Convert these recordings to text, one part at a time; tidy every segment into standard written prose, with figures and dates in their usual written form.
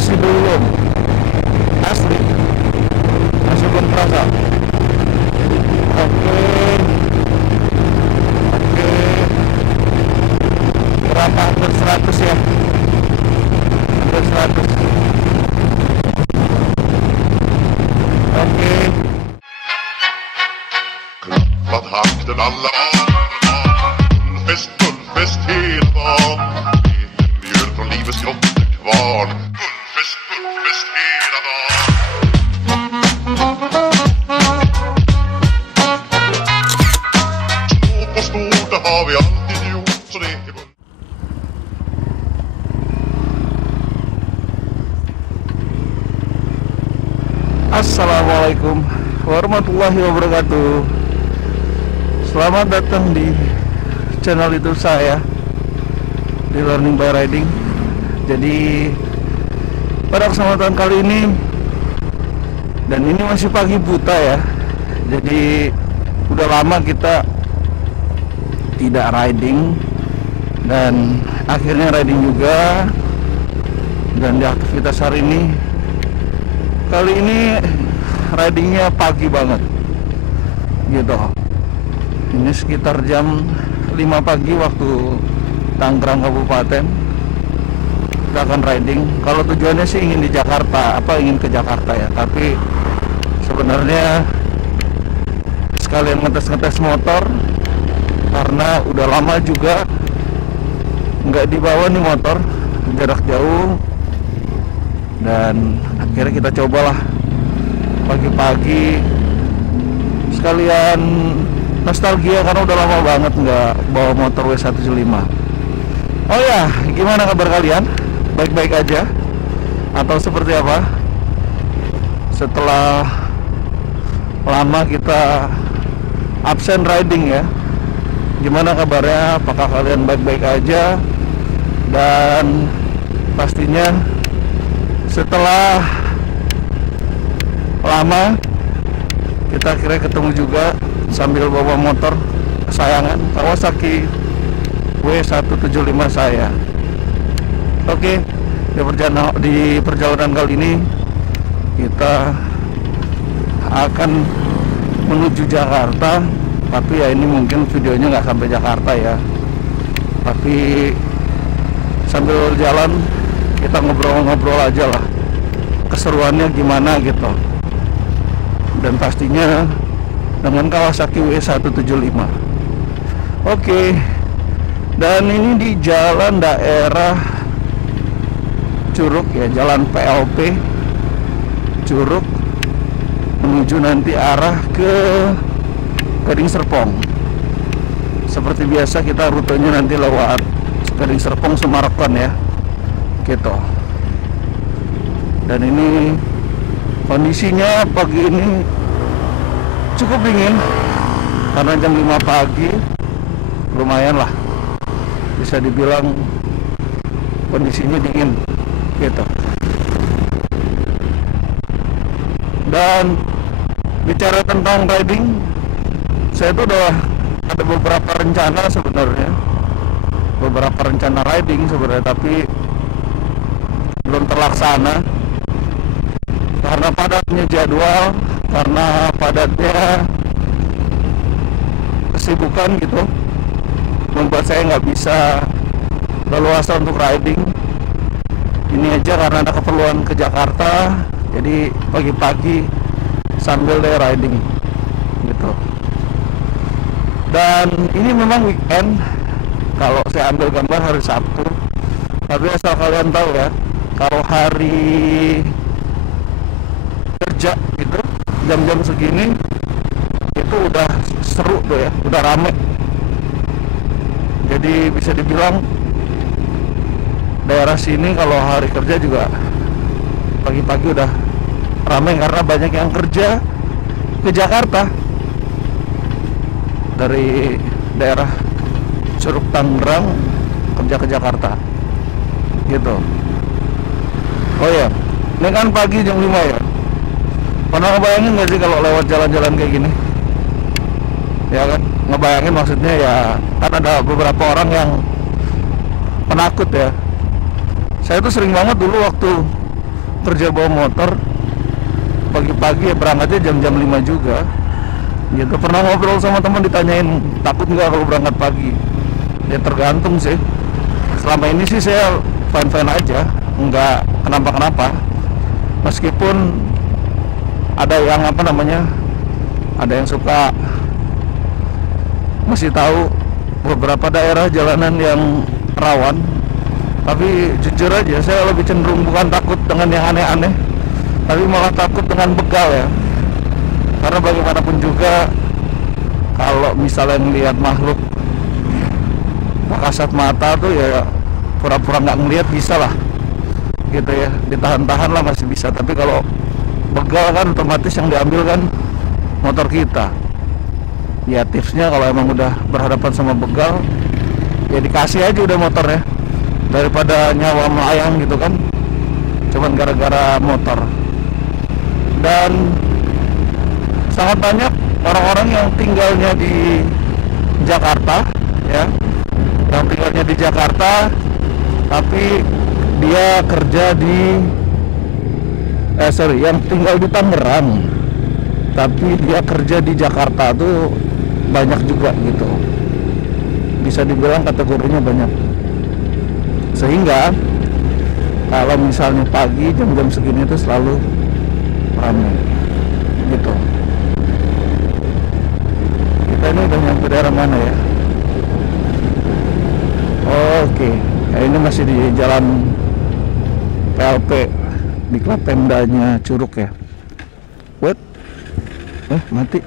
Masih belum. Asli. Masih belum terasa. Oke. Oke. Berapa? Hampir 100 ya. Hampir 100. Oke. Klappat hakten alla Gullfest hela dagen Lite mjöl från livets grottekvarn Gullfest hela dagen Stort och stort, det har vi alltid gjort Så det är Assalamualaikum warahmatullahi wabarakatuh. Selamat datang di channel YouTube saya di Learning by Riding. Jadi pada kesempatan kali ini, dan ini masih pagi buta ya, jadi udah lama kita tidak riding, dan akhirnya riding juga. Dan di aktivitas hari ini, kali ini ridingnya pagi banget gitu. Ini sekitar jam 5 pagi waktu Tangerang Kabupaten. Kita akan riding. Kalau tujuannya sih ingin di Jakarta, ingin ke Jakarta ya. Tapi sebenarnya sekalian ngetes motor, karena udah lama juga nggak dibawa nih motor jarak jauh. Dan akhirnya kita cobalah pagi-pagi, sekalian nostalgia karena udah lama banget nggak bawa motor W175. Oh ya, gimana kabar kalian? Baik-baik aja? Atau seperti apa? Setelah lama kita absen riding ya, gimana kabarnya? Apakah kalian baik-baik aja? Dan pastinya setelah lama kita akhirnya ketemu juga sambil bawa motor kesayangan Kawasaki W175 saya. Oke, di perjalanan kali ini kita akan menuju Jakarta. Tapi ya ini mungkin videonya nggak sampai Jakarta ya, tapi sambil jalan kita ngobrol-ngobrol aja lah, keseruannya gimana gitu. Dan pastinya dengan Kawasaki W175. Oke. Dan ini di jalan daerah Curug ya, jalan PLP Curug menuju nanti arah ke Gading Serpong. Seperti biasa kita rutenya nanti lewat Gading Serpong Summarecon ya, gitu. Dan ini kondisinya pagi ini cukup dingin karena jam 5 pagi, lumayan lah, bisa dibilang kondisinya dingin gitu. Dan bicara tentang riding, saya tuh udah ada beberapa rencana sebenarnya, beberapa rencana riding sebenarnya, tapi belum terlaksana karena padatnya jadwal, karena padatnya kesibukan gitu, membuat saya nggak bisa leluasa untuk riding. Ini aja karena ada keperluan ke Jakarta, jadi pagi-pagi sambil day riding gitu. Dan ini memang weekend kalau saya ambil gambar hari Sabtu, tapi asal kalian tahu ya, kalau hari kerja gitu jam-jam segini itu udah seru tuh ya, udah rame. Jadi bisa dibilang daerah sini kalau hari kerja juga pagi-pagi udah rame karena banyak yang kerja ke Jakarta dari daerah Curug Tangerang kerja ke Jakarta gitu. Oh ya, ini kan pagi jam 5 ya. Pernah ngebayangin gak sih kalau lewat jalan-jalan kayak gini? Ya kan, ngebayangin maksudnya ya, kan ada beberapa orang yang penakut ya. Saya tuh sering banget dulu waktu kerja bawa motor pagi-pagi ya, berangkatnya jam-jam 5 juga gitu. Pernah ngobrol sama teman, ditanyain takut nggak kalau berangkat pagi. Ya tergantung sih. Selama ini sih saya fine-fine aja, nggak kenapa-kenapa. Meskipun ada yang ada yang suka masih tahu beberapa daerah jalanan yang rawan. Tapi jujur aja, saya lebih cenderung bukan takut dengan yang aneh-aneh, tapi malah takut dengan begal ya. Karena bagaimanapun juga, kalau misalnya melihat makhluk kasat mata tuh ya pura-pura nggak ngelihat bisa lah gitu ya, ditahan-tahan lah masih bisa. Tapi kalau begal kan otomatis yang diambil kan motor kita. Ya tipsnya kalau emang udah berhadapan sama begal, ya dikasih aja udah motornya, daripada nyawa melayang gitu kan, cuman gara-gara motor. Dan sangat banyak orang-orang yang tinggalnya di Jakarta ya, yang tinggalnya di Jakarta tapi dia kerja di yang tinggal di Tangerang tapi dia kerja di Jakarta tuh banyak juga gitu. Bisa dibilang kategorinya banyak. Sehingga kalau misalnya pagi jam-jam segini itu selalu ramai gitu. Kita ini udah nyampe daerah mana ya? Oke. Nah, ini masih di jalan PLP di Klapendanya Curug ya. What? Mati.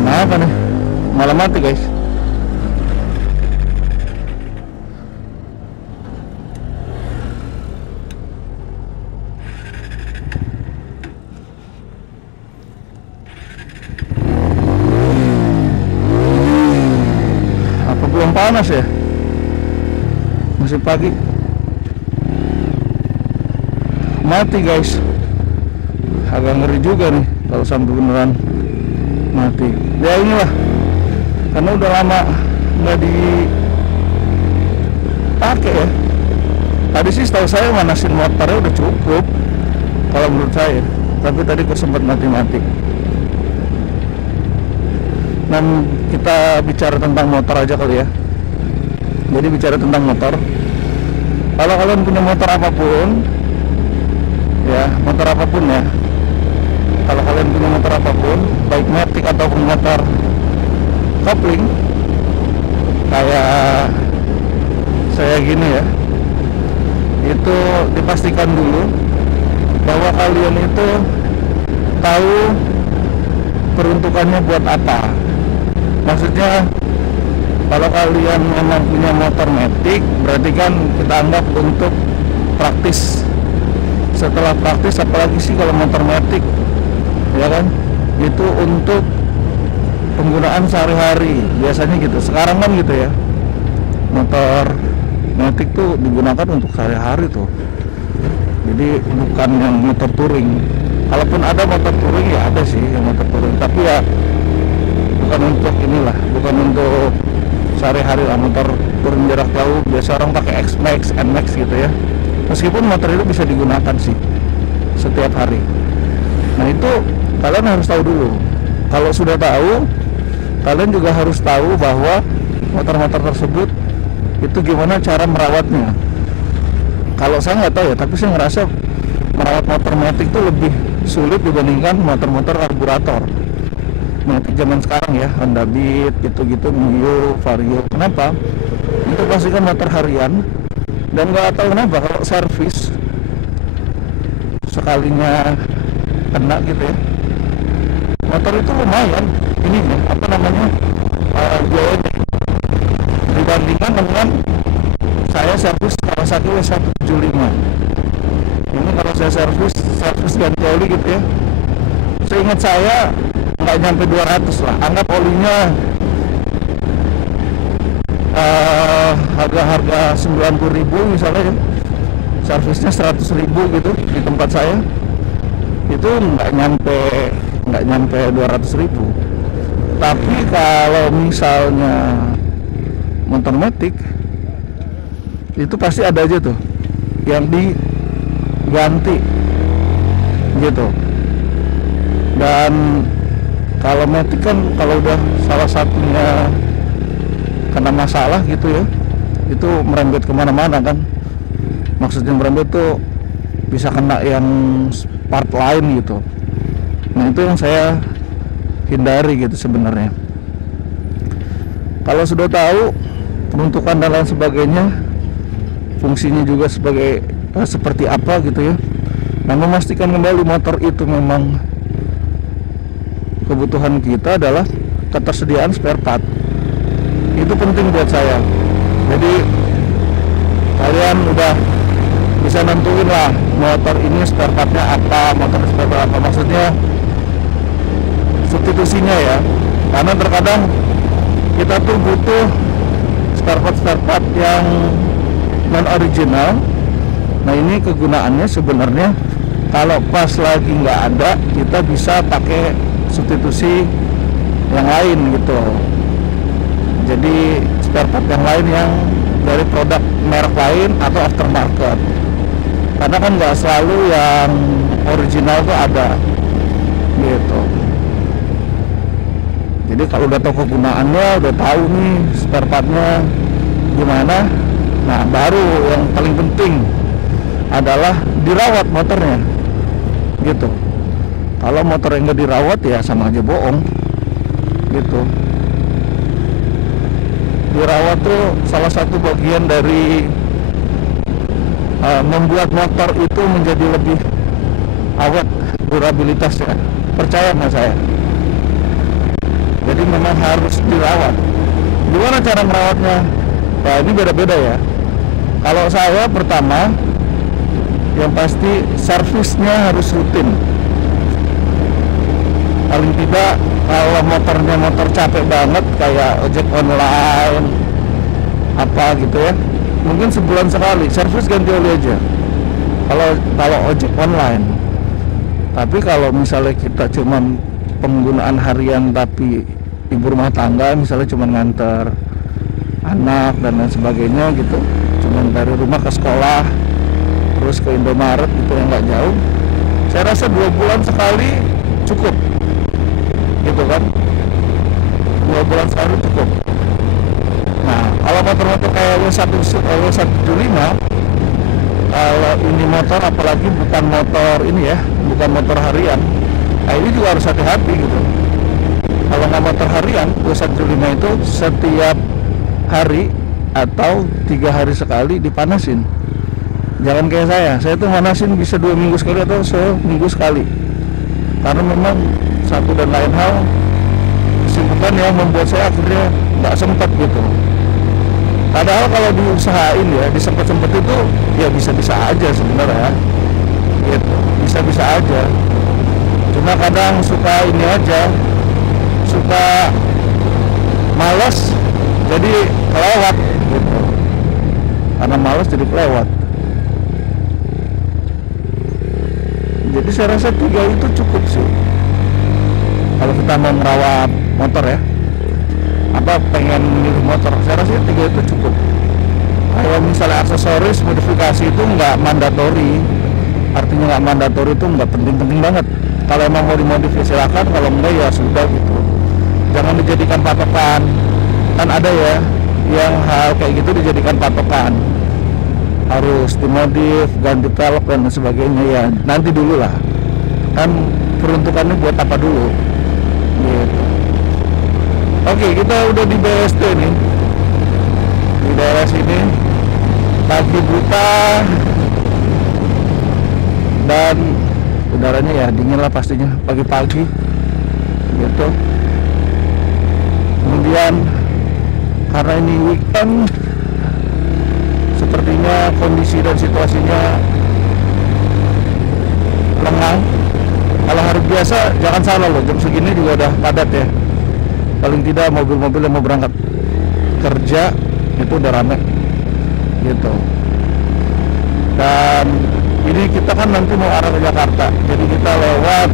Kenapa nih? Malah mati guys. Apa belum panas ya? Masih pagi. Mati guys. Agak ngeri juga nih kalau sampai beneran mati. Ya inilah, karena udah lama nggak dipakai ya. Tadi sih setahu saya manasin motornya udah cukup kalau menurut saya, tapi tadi kok sempat mati-mati. Dan kita bicara tentang motor aja kali ya. Jadi bicara tentang motor, kalau kalian punya motor apapun ya, kalau kalian punya motor apapun, baik matic ataupun motor kopling kayak saya gini ya, itu dipastikan dulu bahwa kalian itu tahu peruntukannya buat apa. Maksudnya kalau kalian memang punya motor matic, berarti kan kita anggap untuk praktis. Setelah praktis, apalagi sih kalau motor matic ya kan, itu untuk penggunaan sehari-hari biasanya gitu. Sekarang kan gitu ya, motor matic tuh digunakan untuk sehari-hari tuh, jadi bukan yang motor touring. Kalaupun ada motor touring ya ada sih yang motor touring, tapi ya bukan untuk inilah, bukan untuk sehari-hari lah. Motor touring jarak jauh biasa orang pakai X-Max, N-Max gitu ya, meskipun motor itu bisa digunakan sih setiap hari. Nah itu kalian harus tahu dulu. Kalau sudah tahu, kalian juga harus tahu bahwa motor-motor tersebut itu gimana cara merawatnya. Kalau saya nggak tahu ya, tapi saya ngerasa merawat motor matic itu lebih sulit dibandingkan motor-motor karburator matic zaman sekarang ya, Honda Beat gitu-gitu, Mio, Vario. Kenapa? Itu pasti kan motor harian, dan nggak tahu kenapa kalau servis sekalinya kena gitu ya, motor itu lumayan ini ya, biayanya dibandingkan dengan saya servis Kawasaki W175. Ini kalau saya servis ganti oli gitu ya, seingat saya nggak nyampe 200 lah. Anggap olinya harga 90.000 misalnya ya, servisnya 100.000 gitu di tempat saya, itu nggak nyampe 200.000. Tapi kalau misalnya motor matic itu pasti ada aja tuh yang diganti gitu. Dan kalau matic kan kalau udah salah satunya kena masalah gitu ya, itu merembet kemana-mana kan. Maksudnya merembet tuh bisa kena yang part lain gitu. Nah itu yang saya hindari gitu sebenarnya. Kalau sudah tahu peruntukan dan lain sebagainya, fungsinya juga sebagai seperti apa gitu ya, dan memastikan kembali motor itu memang kebutuhan kita adalah ketersediaan spare part. Itu penting buat saya. Jadi kalian udah bisa nentuin lah motor ini spare partnya apa, motor spare part apa, maksudnya substitusinya ya. Karena terkadang kita tuh butuh spare part yang non original. Nah ini kegunaannya sebenarnya kalau pas lagi nggak ada, kita bisa pakai substitusi yang lain gitu. Jadi spare part yang lain yang dari produk merek lain atau aftermarket. Karena kan nggak selalu yang original tuh ada gitu. Jadi kalau udah tahu kegunaannya, udah tahu nih spare partnya gimana, nah baru yang paling penting adalah dirawat motornya gitu. Kalau motor yang nggak dirawat ya sama aja bohong gitu. Dirawat tuh salah satu bagian dari membuat motor itu menjadi lebih awet durabilitasnya. Percaya nggak saya? Jadi memang harus dirawat. Gimana cara merawatnya? Nah ini beda-beda ya. Kalau saya pertama, yang pasti servisnya harus rutin. Paling tidak kalau motornya motor capek banget kayak ojek online apa gitu ya, mungkin sebulan sekali servis ganti oli aja. Kalau ojek online. Tapi kalau misalnya kita cuman penggunaan harian tapi ibu rumah tangga misalnya cuma nganter anak dan lain sebagainya gitu, cuman dari rumah ke sekolah terus ke Indomaret itu yang nggak jauh, saya rasa 2 bulan sekali cukup gitu kan, 2 bulan sekali cukup. Nah kalau motor-motor kayak W175, kalau ini motor apalagi bukan motor ini ya, bukan motor harian, nah ini juga harus hati-hati gitu. Kalau nggak motor harian, W175 itu setiap hari atau 3 hari sekali dipanasin. Jangan kayak saya tuh manasin bisa 2 minggu sekali atau seminggu sekali. Karena memang satu dan lain hal kesibukan yang membuat saya akhirnya nggak sempat gitu. Padahal kalau diusahain ya, disempet-sempet itu ya bisa-bisa aja sebenarnya gitu, bisa-bisa aja. Cuma kadang suka ini aja, suka malas jadi kelewat gitu. Karena malas jadi kelewat. Jadi saya rasa 3 itu cukup sih kalau kita mau merawat motor ya, apa pengen milih motor, saya rasa 3 itu cukup. Kalau misalnya aksesoris modifikasi itu nggak mandatory, artinya nggak mandatory itu nggak penting-penting banget. Kalau emang mau dimodif silakan, kalau enggak ya sudah gitu. Jangan dijadikan patokan. Kan ada ya yang hal kayak gitu dijadikan patokan, harus dimodif, ganti pelek dan sebagainya, ya nanti dulu lah, kan peruntukannya buat apa dulu gitu. Oke, kita udah di BSD nih, di daerah sini pagi buta dan udaranya ya dingin lah pastinya pagi-pagi gitu. Kemudian karena ini weekend, sepertinya kondisi dan situasinya lengang. Kalau hari biasa jangan salah loh, jam segini juga udah padat ya. Paling tidak mobil-mobil yang mau berangkat kerja itu udah rame gitu. Dan ini kita kan nanti mau arah ke Jakarta, jadi kita lewat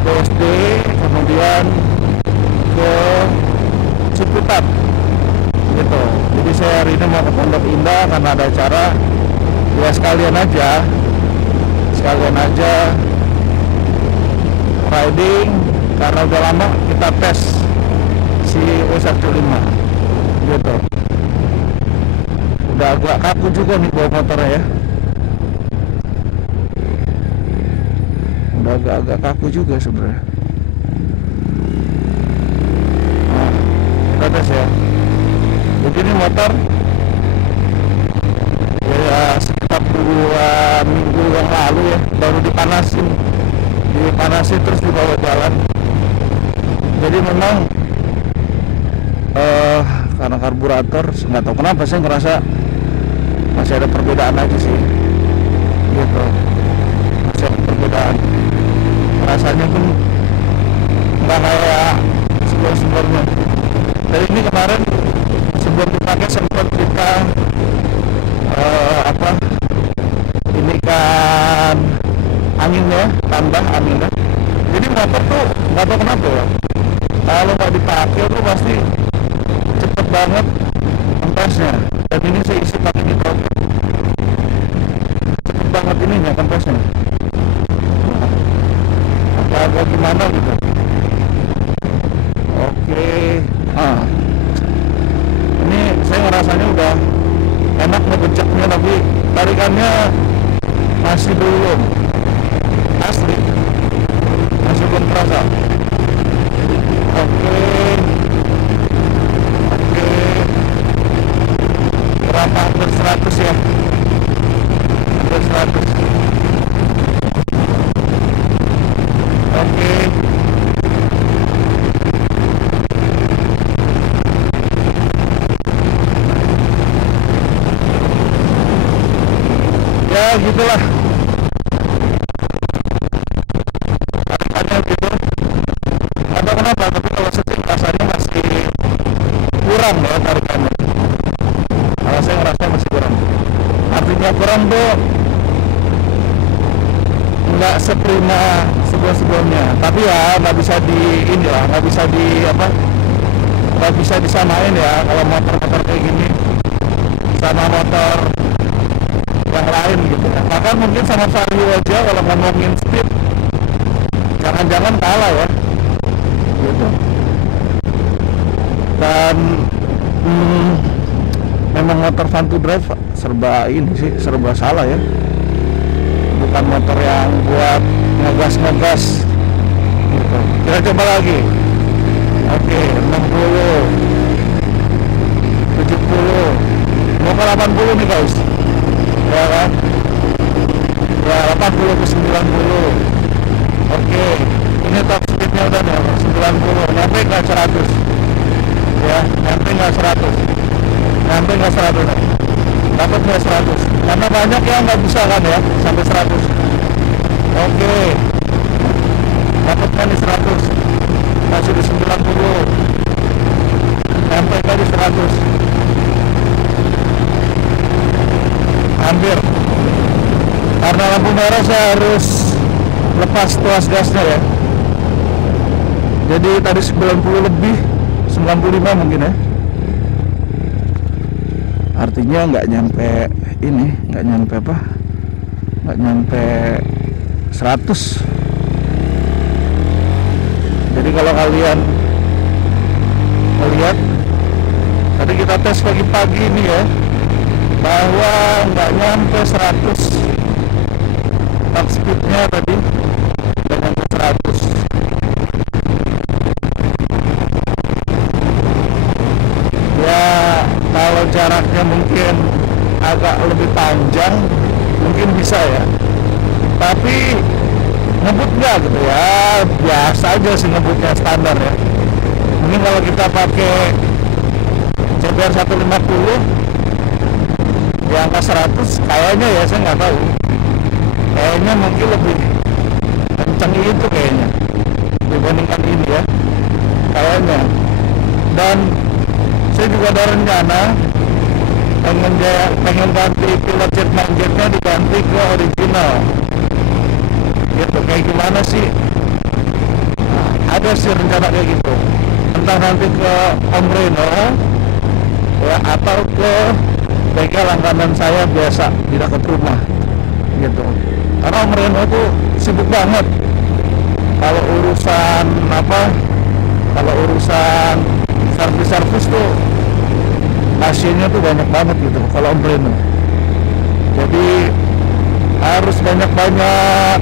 BSD, kemudian ke Ciputat gitu. Jadi saya hari ini mau ke Pondok Indah karena ada acara, ya sekalian aja riding, karena udah lama kita tes si U15 gitu. Udah agak kaku juga nih bawa motornya ya, udah agak kaku juga sebenarnya. Nah, kita tes ya. Jadi ini motor ya sekitar 2 minggu yang lalu ya baru dipanasin terus dibawa jalan. Jadi memang karena karburator nggak tahu kenapa saya ngerasa masih ada perbedaan aja sih gitu, masih ada perbedaan, rasanya pun nggak kayak sebelumnya. Dari ini kemarin sebelum dipakai sempat kita ini kan anginnya, tambah anginnya. Jadi motor tuh nggak tahu kenapa ya, kalau nggak dipakai tuh pasti cepet banget kempesnya. Dan ini saya isi pakai nitro, cepet banget ininya kempesnya. Agak gimana gitu. Oke, ini saya ngerasanya udah enak ngebejaknya, tapi tarikannya masih belum asli, masih belum terasa. Oke, berapa, hampir 100 ya, hampir 100. Oke, ya gitulah tarikannya gitu. Atau kenapa, tapi kalau seting rasanya masih kurang ya tarikannya. Kalau saya ngerasa masih kurang, artinya kurang tuh nggak seprima sebelumnya. Tapi ya nggak bisa nggak bisa disamain ya kalau motor-motor kayak gini sama motor yang lain gitu ya. Bahkan mungkin sama Vario aja kalau ngomongin speed jangan-jangan kalah ya gitu. Dan memang motor fun to drive serba salah ya, bukan motor yang buat ngegas gitu. Kita coba lagi. Oke, 60, 70, mau ke 80 nih guys, ya kan, ya 80 ke 90. Oke, ini top speednya udah nih 90, nyampe nggak 100 ya, nyampe nggak 100 dapat nggak 100, karena banyak yang nggak bisa kan ya sampai 100. Oke, dapat kan di 100, masih di 90, nyampe tadi 100, hampir. Karena lampu merah saya harus lepas tuas gasnya ya, jadi tadi 90 lebih, 95 mungkin ya, artinya nggak nyampe 100. Jadi kalau kalian melihat tadi kita tes pagi-pagi ini ya, bahwa nggak nyampe 100 top speednya tadi, nggak nyampe 100. Ya kalau jaraknya mungkin agak lebih panjang mungkin bisa ya, tapi ngebut nggak gitu ya, biasa aja sih ngebutnya, standar ya. Mungkin kalau kita pakai CBR 150 di angka 100 kayaknya ya, saya nggak tahu, kayaknya mungkin lebih kencang itu kayaknya dibandingkan ini ya kayaknya. Dan saya juga ada rencana pengen ganti pilot jet mindjetnya, diganti ke original gitu. Kayak gimana sih, ada sih rencana kayak gitu. entah nanti ke Om Reno ya, atau ke bengkel langganan saya biasa di dekat rumah gitu. Karena Om Reno tuh sibuk banget kalau urusan servis tuh, pasiennya tuh banyak banget gitu kalau Om Reno. Jadi harus banyak-banyak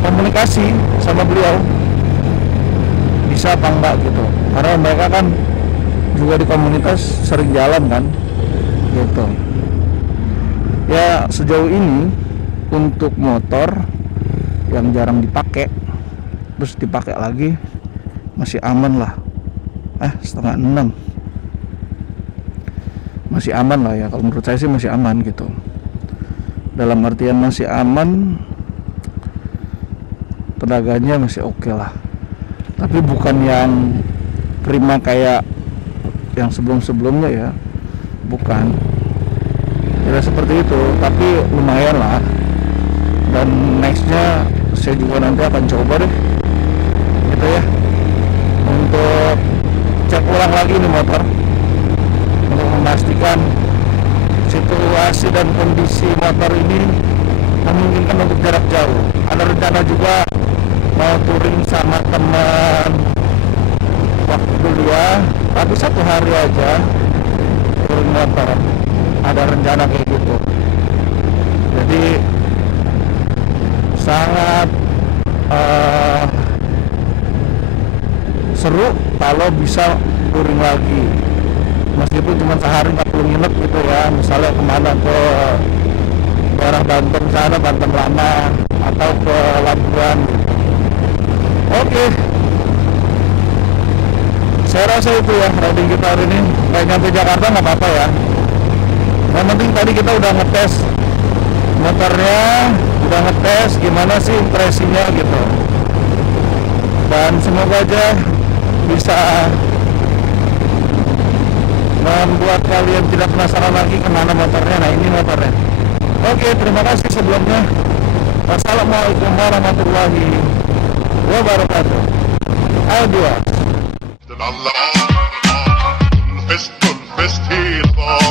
komunikasi sama beliau, bisa apa enggak gitu, karena mereka kan juga di komunitas sering jalan kan gitu ya. Sejauh ini untuk motor yang jarang dipakai terus dipakai lagi masih aman lah, 5:30, masih aman lah ya. Kalau menurut saya sih masih aman gitu, dalam artian masih aman, tenaganya masih oke lah, tapi bukan yang prima kayak yang sebelum-sebelumnya ya, bukan, tidak seperti itu, tapi lumayan lah. Dan nextnya saya juga nanti akan coba deh gitu ya, untuk cek ulang lagi nih motor, untuk memastikan situasi dan kondisi motor ini memungkinkan untuk jarak jauh. Ada rencana juga mau touring sama teman waktu kuliah, tapi 1 hari aja touring motor, ada rencana kayak gitu. Jadi sangat seru kalau bisa touring lagi, meskipun cuma sehari 40 menit gitu ya, misalnya kemana, ke daerah Banten sana, Banten Lama, atau ke Labuan. Oke, saya rasa itu ya riding kita hari ini. Kayak nyampe Jakarta nggak apa-apa ya, yang penting tadi kita udah ngetes motornya, udah ngetes gimana sih impresinya gitu, dan semoga aja bisa membuat kalian tidak penasaran lagi kemana motornya. Nah, ini motornya. Oke, terima kasih sebelumnya. Wassalamualaikum warahmatullahi wabarakatuh. Adios. Fullfest hela dagen.